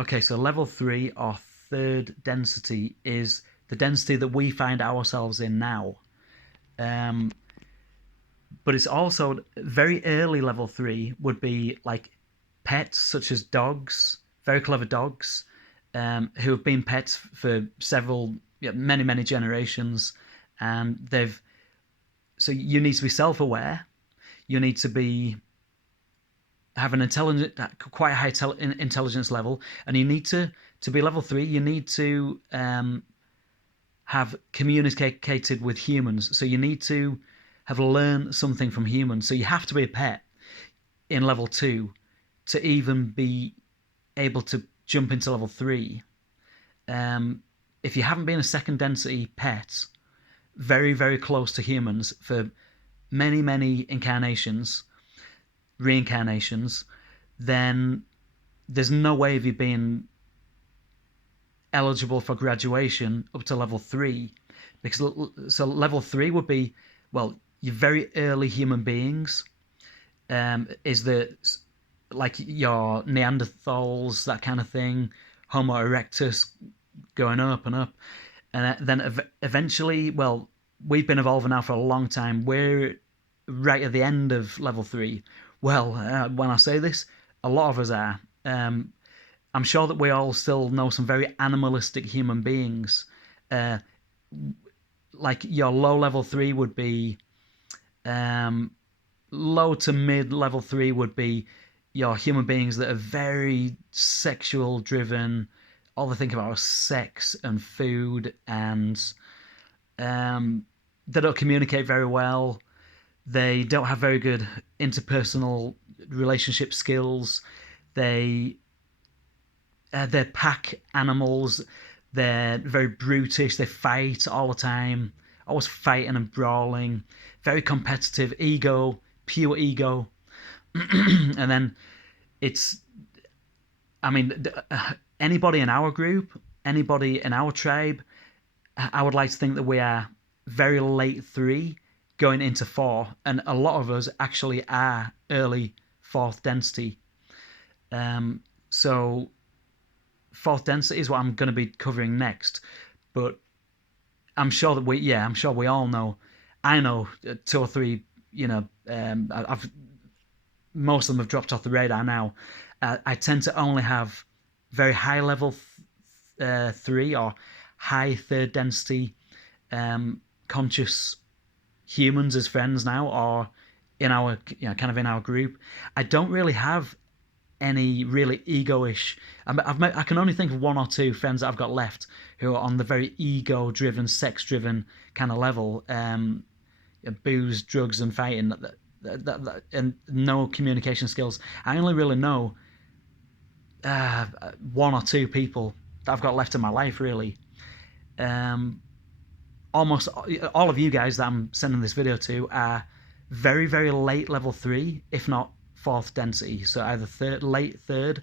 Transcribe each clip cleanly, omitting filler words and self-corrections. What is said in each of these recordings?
Okay, so level 3, or third density, is the density that we find ourselves in now. Um, but it's also very early level 3 would be like pets such as dogs, very clever dogs, who have been pets for several, many, many generations. And so you need to be self-aware. You need to be have an intelligent, quite high intelligence level, and you need to be level 3. You need to have communicated with humans, so you need to have learned something from humans. So you have to be a pet in level 2 to even be able to jump into level 3. If you haven't been a second density pet, very, very close to humans for many, many reincarnations, then there's no way of you being eligible for graduation up to level 3. Because so level 3 would be, well, you're very early human beings. Is the like your Neanderthals, that kind of thing, Homo erectus, going up and up, and then eventually, well, we've been evolving now for a long time. We're right at the end of level 3. Well, when I say this, a lot of us are. I'm sure that we all still know some very animalistic human beings. Like your low level 3 would be, low to mid level 3 would be your human beings that are very sexual driven. All they think about is sex and food, and they don't communicate very well. They don't have very good interpersonal relationship skills. They're pack animals. They're very brutish. They fight all the time, always fighting and brawling. Very competitive, pure ego. And then it's, I mean, anybody in our group, anybody in our tribe, I would like to think that we are very late 3 going into 4, and a lot of us actually are early 4th density. So 4th density is what I'm going to be covering next, but I'm sure that I'm sure we all know. I know 2 or 3. Most of them have dropped off the radar now. I tend to only have very high level 3 or high 3rd density conscious humans as friends now, or in our kind of in our group. I don't really have any really ego-ish. I can only think of 1 or 2 friends that I've got left who are on the very ego-driven, sex-driven kind of level. Booze, drugs, and fighting, and no communication skills. I only really know 1 or 2 people that I've got left in my life, really. Almost all of you guys that I'm sending this video to are very, very late level 3, if not 4th density. So either late 3rd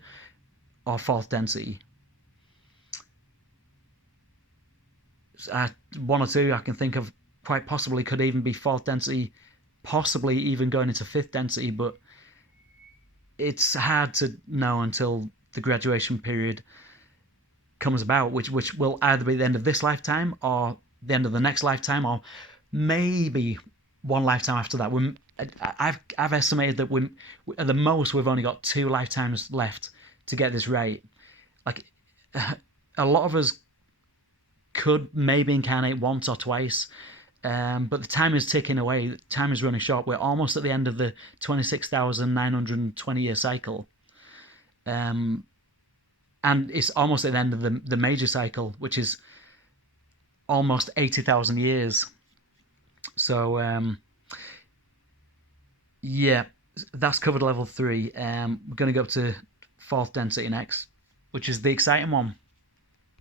or 4th density. 1 or 2 I can think of quite possibly could even be 4th density, possibly even going into 5th density, but it's hard to know until the graduation period comes about, which will either be the end of this lifetime or the end of the next lifetime, or maybe 1 lifetime after that. I've estimated that at the most we've only got 2 lifetimes left to get this right. Like, a lot of us could maybe incarnate once or twice, but the time is ticking away. Time is running short. We're almost at the end of the 26,920 year cycle, and it's almost at the end of the major cycle, which is almost 80,000 years. So yeah, that's covered level 3. We're going to go up to 4th density next, which is the exciting one.